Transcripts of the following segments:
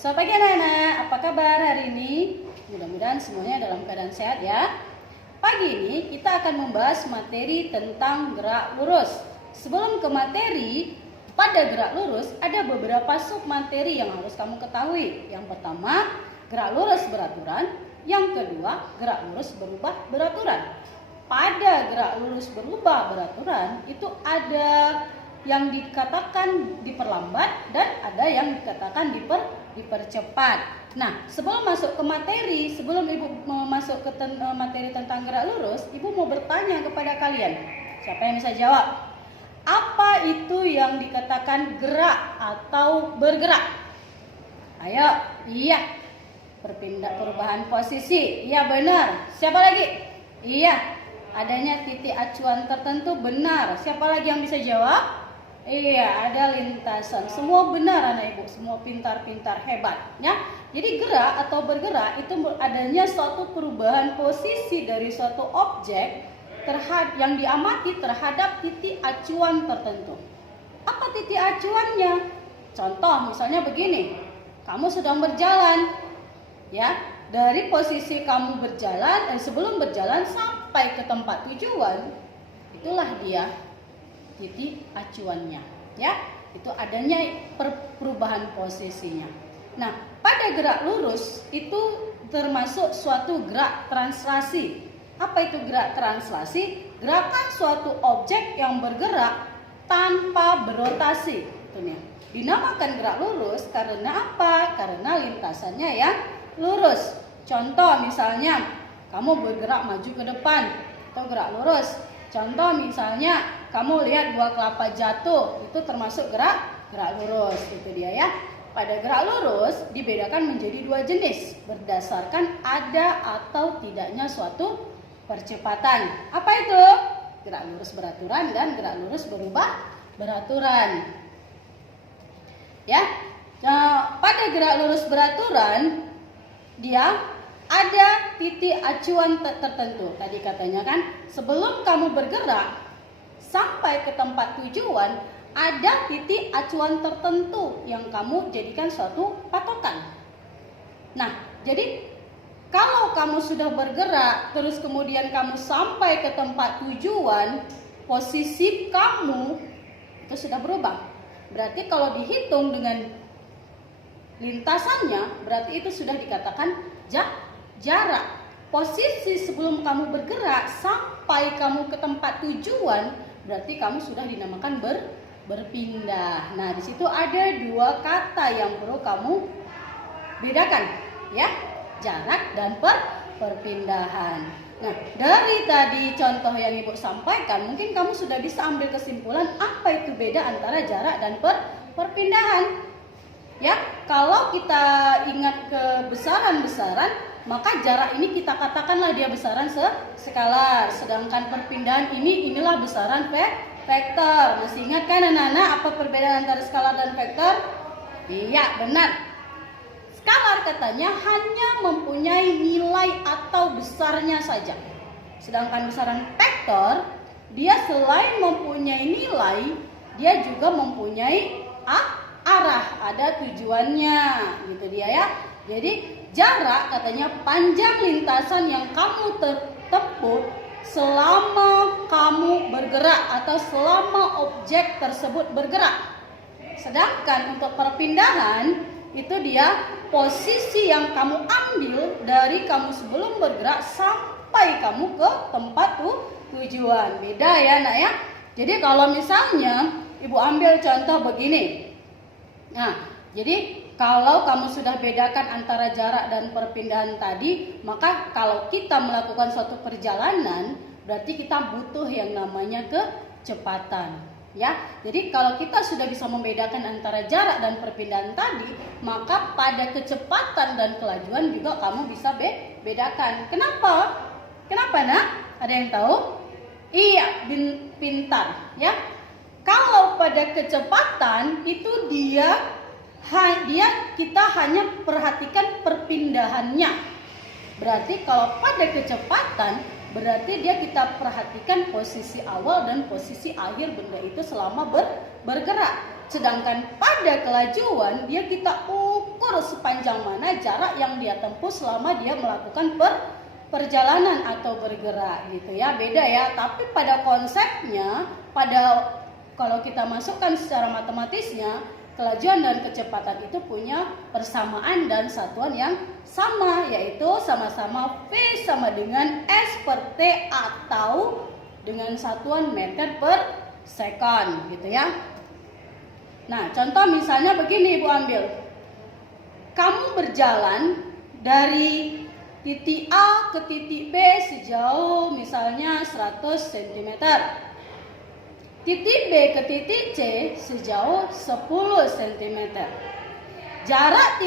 Selamat pagi anak-anak, apa kabar hari ini? Mudah-mudahan semuanya dalam keadaan sehat ya. Pagi ini kita akan membahas materi tentang gerak lurus. Sebelum ke materi, pada gerak lurus ada beberapa sub materi yang harus kamu ketahui. Yang pertama, gerak lurus beraturan. Yang kedua, gerak lurus berubah beraturan. Pada gerak lurus berubah beraturan itu ada yang dikatakan diperlambat dan ada yang dikatakan dipercepat. Nah, sebelum masuk ke materi, sebelum Ibu masuk ke materi tentang gerak lurus, Ibu mau bertanya kepada kalian. Siapa yang bisa jawab? Apa itu yang dikatakan gerak atau bergerak? Ayo, iya. Perubahan posisi. Iya benar. Siapa lagi? Iya. Adanya titik acuan tertentu, benar. Siapa lagi yang bisa jawab? Iya, ada lintasan. Semua benar anak ibu, semua pintar-pintar, hebat ya. Jadi gerak atau bergerak itu adanya suatu perubahan posisi dari suatu objek yang diamati terhadap titik acuan tertentu. Apa titik acuannya? Contoh misalnya begini, kamu sedang berjalan ya, dari posisi kamu berjalan sebelum berjalan sampai ke tempat tujuan, itulah dia titik acuannya ya, itu adanya perubahan posisinya. Nah, pada gerak lurus itu termasuk suatu gerak translasi. Apa itu gerak translasi? Gerakan suatu objek yang bergerak tanpa berotasi. Dinamakan gerak lurus karena apa? Karena lintasannya yang lurus. Contoh misalnya kamu bergerak maju ke depan, itu gerak lurus. Contoh misalnya kamu lihat buah kelapa jatuh, itu termasuk gerak lurus. Itu dia ya. Pada gerak lurus dibedakan menjadi dua jenis berdasarkan ada atau tidaknya suatu percepatan. Apa itu? Gerak lurus beraturan dan gerak lurus berubah beraturan. Ya. Nah, pada gerak lurus beraturan dia ada titik acuan tertentu. Tadi katanya kan, sebelum kamu bergerak sampai ke tempat tujuan, ada titik acuan tertentu yang kamu jadikan suatu patokan. Nah, jadi kalau kamu sudah bergerak, terus kemudian kamu sampai ke tempat tujuan, posisi kamu itu sudah berubah. Berarti kalau dihitung dengan lintasannya, berarti itu sudah dikatakan jarak. Posisi sebelum kamu bergerak sampai kamu ke tempat tujuan, berarti kamu sudah dinamakan berpindah. Nah, di situ ada dua kata yang perlu kamu bedakan, ya, jarak dan perpindahan. Nah, dari tadi contoh yang Ibu sampaikan, mungkin kamu sudah bisa ambil kesimpulan apa itu beda antara jarak dan perpindahan. Ya, kalau kita ingat kebesaran-besaran, maka jarak ini kita katakanlah dia besaran skalar, sedangkan perpindahan inilah besaran vektor. Masih ingat kan anak-anak apa perbedaan antara skalar dan vektor? Iya, benar. Skalar katanya hanya mempunyai nilai atau besarnya saja. Sedangkan besaran vektor, dia selain mempunyai nilai, dia juga mempunyai arah, ada tujuannya, gitu dia ya. Jadi jarak katanya panjang lintasan yang kamu tempuh selama kamu bergerak atau selama objek tersebut bergerak. Sedangkan untuk perpindahan itu dia posisi yang kamu ambil dari kamu sebelum bergerak sampai kamu ke tempat tujuan. Beda ya nak ya. Jadi kalau misalnya Ibu ambil contoh begini. Nah, jadi kalau kamu sudah bedakan antara jarak dan perpindahan tadi, maka kalau kita melakukan suatu perjalanan, berarti kita butuh yang namanya kecepatan. Ya, jadi kalau kita sudah bisa membedakan antara jarak dan perpindahan tadi, maka pada kecepatan dan kelajuan juga kamu bisa bedakan. Kenapa? Kenapa nak? Ada yang tahu? Iya, pintar. Ya. Kalau pada kecepatan itu kita hanya perhatikan perpindahannya. Berarti kalau pada kecepatan berarti dia kita perhatikan posisi awal dan posisi akhir benda itu selama bergerak. Sedangkan pada kelajuan dia kita ukur sepanjang mana jarak yang dia tempuh selama dia melakukan perjalanan atau bergerak gitu ya. Beda ya, tapi pada konsepnya, kalau kita masukkan secara matematisnya, kelajuan dan kecepatan itu punya persamaan dan satuan yang sama, yaitu sama-sama V sama dengan S per T atau dengan satuan meter per second gitu ya. Nah, contoh misalnya begini Ibu ambil. Kamu berjalan dari titik A ke titik B sejauh misalnya 100 cm. Titik B ke titik C sejauh 10 cm. Jarak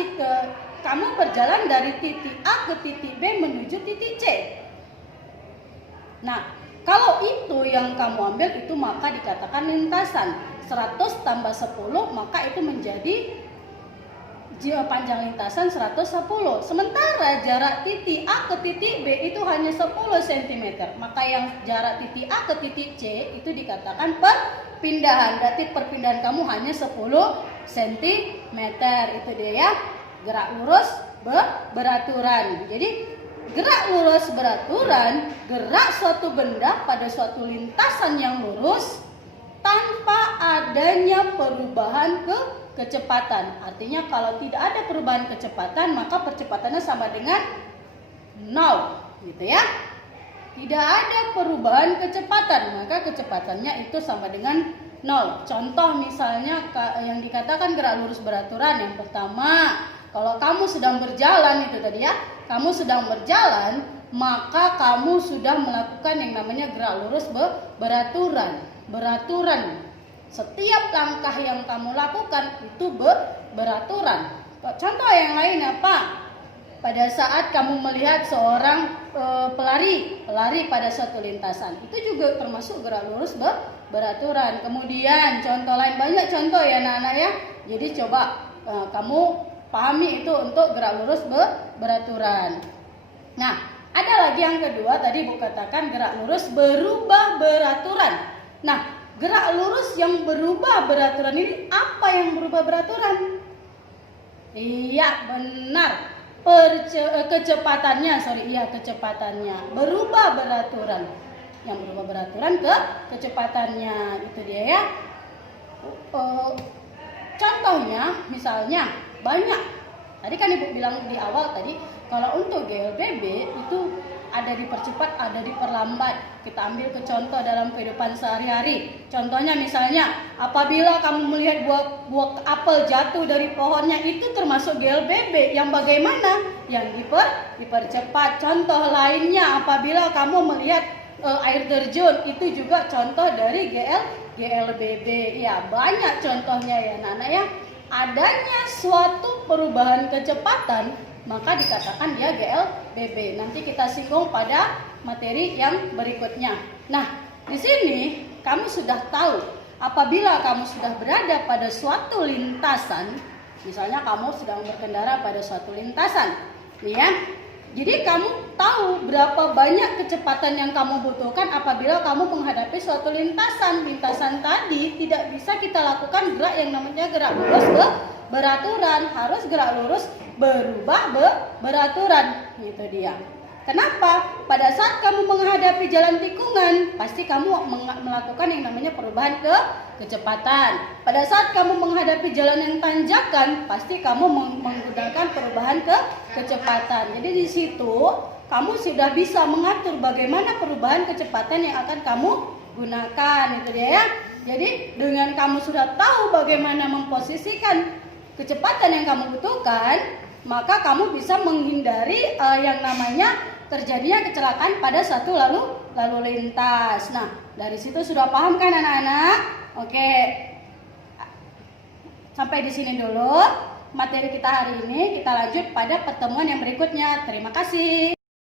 kamu berjalan dari titik A ke titik B menuju titik C. Nah, kalau itu yang kamu ambil itu maka dikatakan lintasan. 100 tambah 10 maka itu menjadi panjang lintasan 110. Sementara jarak titik A ke titik B itu hanya 10 cm. Maka yang jarak titik A ke titik C itu dikatakan perpindahan. Berarti perpindahan kamu hanya 10 cm. Itu dia ya. Gerak lurus beraturan. Jadi gerak lurus beraturan, gerak suatu benda pada suatu lintasan yang lurus tanpa adanya perubahan kecepatan. Artinya kalau tidak ada perubahan kecepatan maka percepatannya sama dengan 0 gitu ya. Tidak ada perubahan kecepatan maka kecepatannya itu sama dengan 0. Contoh misalnya yang dikatakan gerak lurus beraturan, yang pertama, kalau kamu sedang berjalan itu tadi ya, kamu sedang berjalan maka kamu sudah melakukan yang namanya gerak lurus beraturan. Setiap langkah yang kamu lakukan itu beraturan. Contoh yang lain apa? Pada saat kamu melihat seorang pelari pada suatu lintasan, itu juga termasuk gerak lurus beraturan. Kemudian contoh lain, banyak contoh ya anak-anak ya. Jadi coba kamu pahami itu untuk gerak lurus beraturan. Nah, ada lagi yang kedua, tadi Ibu katakan gerak lurus berubah beraturan. Nah, gerak lurus yang berubah beraturan ini apa yang berubah beraturan? Iya, benar. Kecepatannya berubah beraturan. Yang berubah beraturan kecepatannya, itu dia ya. Contohnya misalnya banyak. Tadi kan Ibu bilang di awal tadi, kalau untuk GLBB itu ada dipercepat, ada diperlambat. Kita ambil ke contoh dalam kehidupan sehari-hari. Contohnya misalnya, apabila kamu melihat buah apel jatuh dari pohonnya, itu termasuk GLBB. Yang bagaimana? Yang dipercepat. Contoh lainnya, apabila kamu melihat air terjun, itu juga contoh dari GLBB. Ya, banyak contohnya ya Nana ya. Adanya suatu perubahan kecepatan maka dikatakan dia GLBB. Nanti kita singgung pada materi yang berikutnya. Nah, di sini kamu sudah tahu apabila kamu sudah berada pada suatu lintasan, misalnya kamu sedang berkendara pada suatu lintasan, ya. Jadi kamu tahu berapa banyak kecepatan yang kamu butuhkan apabila kamu menghadapi suatu lintasan. Lintasan tadi tidak bisa kita lakukan gerak yang namanya gerak lurus beraturan, harus gerak lurus berubah beraturan, gitu dia. Kenapa? Pada saat kamu menghadapi jalan tikungan, pasti kamu melakukan yang namanya perubahan kecepatan. Pada saat kamu menghadapi jalan yang tanjakan, pasti kamu menggunakan perubahan kecepatan. Jadi di situ kamu sudah bisa mengatur bagaimana perubahan kecepatan yang akan kamu gunakan, itu dia ya. Jadi dengan kamu sudah tahu bagaimana memposisikan kecepatan yang kamu butuhkan, maka kamu bisa menghindari yang namanya terjadinya kecelakaan pada satu lalu lintas. Nah, dari situ sudah paham kan anak-anak? Oke. Sampai di sini dulu materi kita hari ini. Kita lanjut pada pertemuan yang berikutnya. Terima kasih.